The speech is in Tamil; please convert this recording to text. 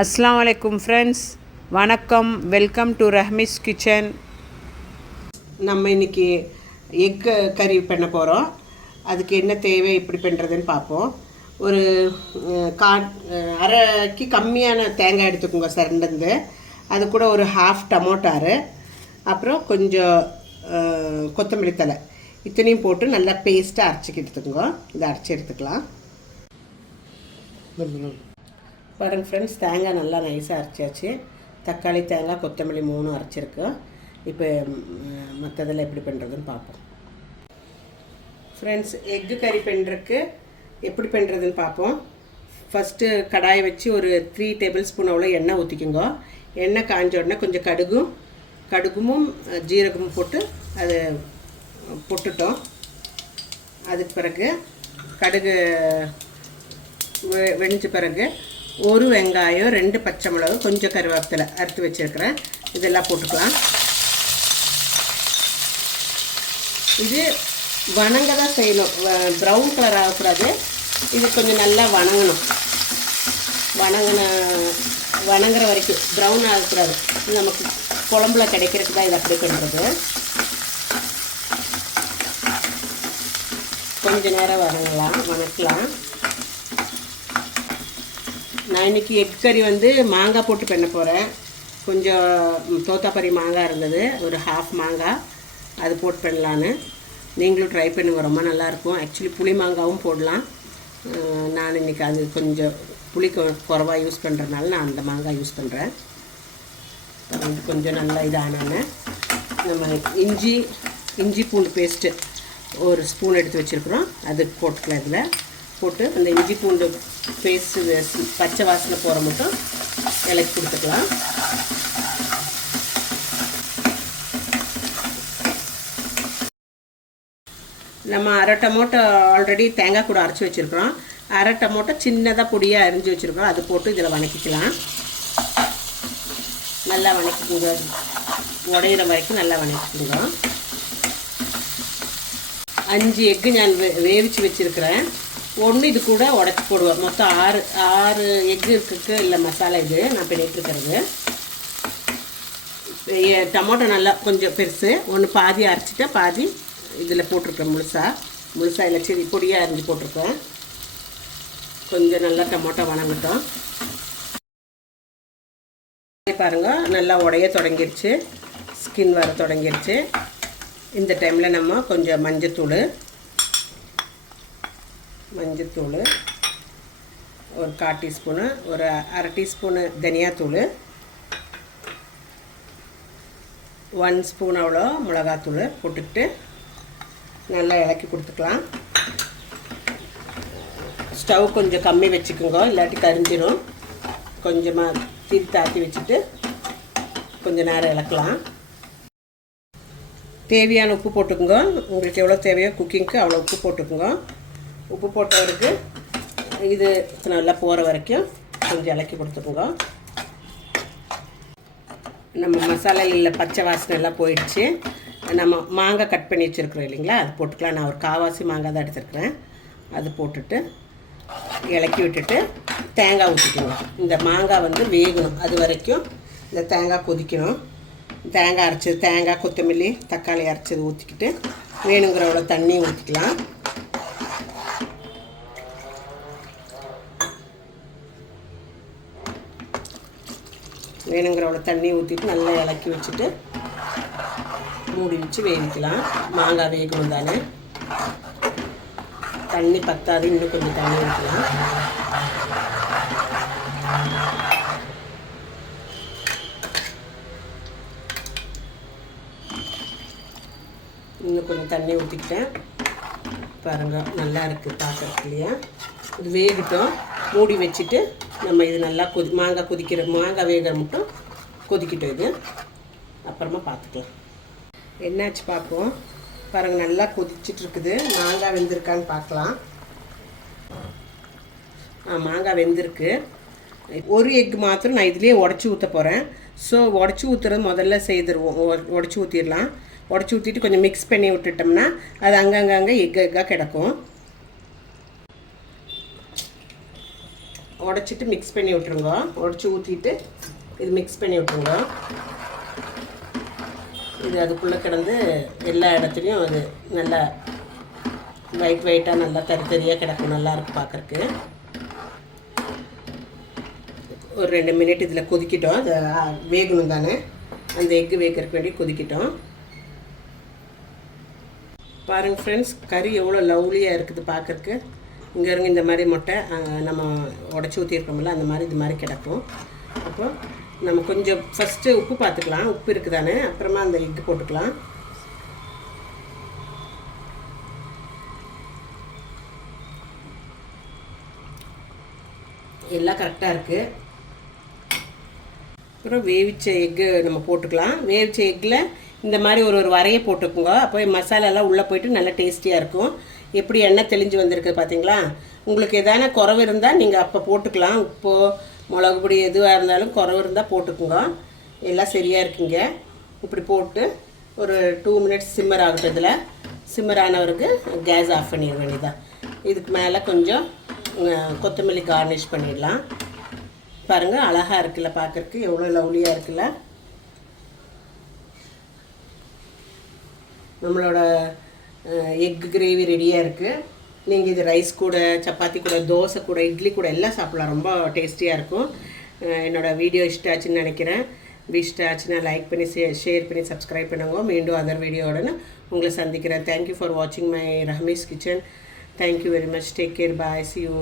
அஸ்ஸலாமு அலைக்கும் ஃப்ரெண்ட்ஸ், வணக்கம். Welcome to Rahmi's kitchen. நம்ம இன்றைக்கி எக் கறி பண்ண போகிறோம். அதுக்கு என்ன தேவை, எப்படி பண்ணுறதுன்னு பார்ப்போம். ஒரு அரைக்கு கம்மியான தேங்காய் எடுத்துக்கோங்க சிரண்டந்து. அது கூட ஒரு ஹாஃப் டமோட்டாரு, அப்புறம் கொஞ்சம் கொத்தமல்லி தழை, இத்தனையும் போட்டு நல்லா பேஸ்ட்டாக அரைச்சிக்கு எடுத்துக்கோங்க. இதை அரைச்சி எடுத்துக்கலாம். பாருங்கள் ஃப்ரெண்ட்ஸ், தேங்காய் நல்லா நைஸாக அரைச்சாச்சு. தக்காளி, தேங்காய், கொத்தமல்லி 3 அரைச்சிருக்கு. இப்போ மற்றதில் எப்படி பண்ணுறதுன்னு பார்ப்போம். ஃப்ரெண்ட்ஸ், எக்கு கறி பண்ணுறதுக்கு எப்படி பண்ணுறதுன்னு பார்ப்போம். ஃபஸ்ட்டு கடாயை வச்சு ஒரு 3 டேபிள் ஸ்பூன் அவ்வளோ எண்ணெய் ஊற்றிக்குங்க. எண்ணெய் காஞ்ச உடனே கொஞ்சம் கடுகும் ஜீரகமும் போட்டு அது போட்டுட்டோம். அதுக்கு பிறகு கடுகு வெடிஞ்ச பிறகு ஒரு வெங்காயம், 2 பச்சை மிளகு, கொஞ்சம் கருவேப்பிலை அறுத்து வச்சுருக்கிறேன். இதெல்லாம் போட்டுக்கலாம். இது வணங்க தான் செய்யணும், ப்ரௌன் கலர் ஆகக்கூடாது. இது கொஞ்சம் நல்லா வணங்கணும். வணங்குற வரைக்கும் ப்ரௌன் ஆகக்கூடாது. நமக்கு குழம்புல கிடைக்கிறதுக்கு தான் இது அப்படி பண்ணுறது. கொஞ்சம் நேரம் வணக்கலாம். நான் இன்றைக்கி எக் கறி மாங்காய் போட்டு பண்ண போகிறேன். கொஞ்சம் தோத்தாப்பரி மாங்காய் இருந்தது, ஒரு ஹாஃப் மாங்காய், அது போட்டு பண்ணலான்னு. நீங்களும் ட்ரை பண்ணுங்க, ரொம்ப நல்லாயிருக்கும். ஆக்சுவலி புளி மாங்காவும் போடலாம். நான் இன்றைக்கி அது கொஞ்சம் புளி குறைவாக யூஸ் பண்ணுறதுனால நான் அந்த மாங்காய் யூஸ் பண்ணுறேன். கொஞ்சம் நல்லா இதானோன்னு நம்ம இஞ்சி பூண்டு பேஸ்ட்டு ஒரு ஸ்பூன் எடுத்து வச்சுருக்குறோம். அது போட்டுக்கலாம். இதில் போட்டு அந்த இஞ்சி பூண்டு பேஸ்ட்டு பச்சை வாசனை போகிற மட்டும் இலக்கி கொடுத்துக்கலாம். நம்ம அரை டமோட்டோ ஆல்ரெடி தேங்காய் கூட அரைச்சி வச்சுருக்குறோம். அரை டமோட்டோ சின்னதாக பொடியாக அரிஞ்சு வச்சுருக்கோம். அது போட்டு இதில் வணக்கிக்கலாம். நல்லா வணக்கிக்குங்க, உடையிற வரைக்கும் நல்லா வணக்கிக்குங்க. 5 எக்கு நான் வேவிச்சு வச்சுருக்கிறேன். ஒன்று இது கூட உடச்சி போடுவேன். மொத்தம் 6 எக்கு இருக்குக்கு இல்லை மசாலா. இது நான் பண்ணிகிட்ருக்கிறது. டமோட்டோ நல்லா கொஞ்சம் பெருசு, ஒன்று பாதி அரைச்சிட்டு பாதி இதில் போட்டிருக்கேன். முழுசாக இல்லை, சரி பொடியாக அரிஞ்சு போட்டிருக்கேன். கொஞ்சம் நல்லா டமோட்டோ வணங்கட்டும். பாருங்கள், நல்லா உடைய தொடங்கிடுச்சு, ஸ்கின் வர தொடங்கிடுச்சு. இந்த டைமில் நம்ம கொஞ்சம் மஞ்சத்தூள் ஒரு 1/4 டீஸ்பூனு, ஒரு அரை டீஸ்பூனு தனியாத்தூள், 1 ஸ்பூன் அவ்வளோ மிளகாத்தூள் போட்டுக்கிட்டு நல்லா இலக்கி கொடுத்துக்கலாம். ஸ்டவ் கொஞ்சம் கம்மி வச்சுக்கோங்க, இல்லாட்டி கரிஞ்சிடும். கொஞ்சமாக தாக்கி வச்சுட்டு கொஞ்சம் நேரம் இலக்கலாம். தேவையான உப்பு போட்டுக்கோங்க. உங்களுக்கு எவ்வளோ தேவையோ குக்கிங்க்கு அவ்வளோ உப்பு போட்டுக்கோங்க. உப்பு போட்டவருக்கு இது நல்லா போகிற வரைக்கும் கொஞ்சம் இலக்கி கொடுத்துக்கோங்க. நம்ம மசாலாவில் பச்சை வாசனை எல்லாம் போயிடுச்சு. நம்ம மாங்காய் கட் பண்ணி வச்சுருக்குறோம் இல்லைங்களா, அது போட்டுக்கலாம். நான் ஒரு காவாசி மாங்காய் தான் எடுத்துருக்குறேன். அது போட்டுட்டு இலக்கி விட்டுட்டு தேங்காய் ஊற்றிக்கணும். இந்த மாங்காய் வேகணும், அது வரைக்கும் இந்த தேங்காய் கொதிக்கணும். தேங்காய் கொத்தமல்லி தக்காளி அரைச்சது ஊற்றிக்கிட்டு வேணுங்கிற அவ்வளோ தண்ணி ஊற்றிக்கலாம். வேணுங்கிற அவ்வளோ தண்ணி ஊற்றிட்டு நல்லா இலக்கி வச்சுட்டு மூடி வச்சு வேவிக்கலாம். மாங்காய் வேகணும் தானே, தண்ணி பத்தாது, இன்னும் கொஞ்சம் தண்ணி ஊற்றலாம். இன்னும் கொஞ்சம் தண்ணி ஊற்றிக்கிட்டேன். பாருங்கள், நல்லா இருக்குது பார்க்குறதுக்கு இல்லையா. இது வேகட்டும், மூடி வச்சுட்டு நம்ம இது நல்லா மாங்காய் வேகிற மட்டும் கொதிக்கிட்டோம். இது அப்புறமா பார்த்துக்கலாம். என்னாச்சு பார்ப்போம். பாருங்கள், நல்லா கொதிச்சிட்ருக்குது. மாங்காய் வெந்திருக்கான்னு பார்க்கலாம். மாங்காய் வெந்திருக்கு. ஒரு எக் மாத்திரம் நான் இதுலேயே உடச்சி ஊற்ற போகிறேன். ஸோ உடச்சி ஊற்றுறது முதல்ல செய்திருவோம். உடச்சி ஊற்றிடலாம். உடச்சி ஊற்றிட்டு கொஞ்சம் மிக்ஸ் பண்ணி விட்டுட்டோம்னா அது அங்கங்கே எக்காக கிடக்கும். உடச்சிட்டு மிக்ஸ் பண்ணி விட்ருங்க. உடச்சி ஊற்றிட்டு இது மிக்ஸ் பண்ணி விட்ருங்க. இது அதுக்குள்ளே கிடந்து எல்லா இடத்துலையும் அது நல்லா ஒயிட்டாக நல்லா தரியாக கிடக்கும். நல்லாயிருக்கும் பார்க்குறக்கு. ஒரு 2 மினிட் இதில் கொதிக்கிட்டோம். அது வேகணும் தானே, அந்த எக்கு வேகிறதுக்கு வேண்டி கொதிக்கிட்டோம். பாருங்கள் ஃப்ரெண்ட்ஸ், கறி எவ்வளோ லவ்லியாக இருக்குது பார்க்குறக்கு. இங்கே இருங்க, இந்த மாதிரி முட்டை நம்ம உடச்சி ஊற்றிருக்கோம்ல, அந்த மாதிரி இது மாதிரி கிடக்கும். அப்போ நம்ம கொஞ்சம் ஃபஸ்ட்டு உப்பு பார்த்துக்கலாம், உப்பு இருக்குதானே, அப்புறமா அந்த எக்கு போட்டுக்கலாம். எல்லாம் கரெக்டாக இருக்குது. அப்புறம் வேவிச்ச எக்கு நம்ம போட்டுக்கலாம். வேவிச்ச எக்கில் இந்த மாதிரி ஒரு வரையை போட்டுக்குங்க. அப்போ மசாலாலாம் உள்ளே போயிட்டு நல்லா டேஸ்டியாக இருக்கும். எப்படி எண்ணெய் தெளிஞ்சு வந்திருக்கு பார்த்தீங்களா? உங்களுக்கு எதான குறவு இருந்தால் நீங்கள் அப்போ போட்டுக்கலாம். உப்போ மிளகு பொடி எதுவாக இருந்தாலும் குறவு இருந்தால் போட்டுக்குங்க. எல்லாம் சரியாக இருக்குங்க. இப்படி போட்டு ஒரு 2 மினிட்ஸ் சிம்மர் ஆகட்டும். இதில் சிம்மர் ஆனவருக்கு கேஸ் ஆஃப் பண்ணிட வேண்டியதான். இதுக்கு மேலே கொஞ்சம் கொத்தமல்லி கார்னிஷ் பண்ணிடலாம். பாருங்கள், அழகாக இருக்குல்ல பார்க்குறக்கு, எவ்வளோ லவ்லியாக இருக்குல்ல. நம்மளோட எக் கிரேவி ரெடியாக இருக்குது. நீங்கள் இது ரைஸ் கூட, சப்பாத்தி கூட, தோசை கூட, இட்லி கூட எல்லாம் சாப்பிட்லாம். ரொம்ப டேஸ்டியாக இருக்கும். என்னோடய வீடியோ இஷ்டம் ஆச்சுன்னு நினைக்கிறேன். இஷ்டம் ஆச்சுன்னா லைக் பண்ணி ஷேர் பண்ணி சப்ஸ்கிரைப் பண்ணுங்க. மீண்டும் அதர் வீடியோட உங்களை சந்திக்கிறேன். தேங்க்யூ ஃபார் வாட்சிங் my Rahmi's kitchen. Thank you very much. Take care. Bye. See you.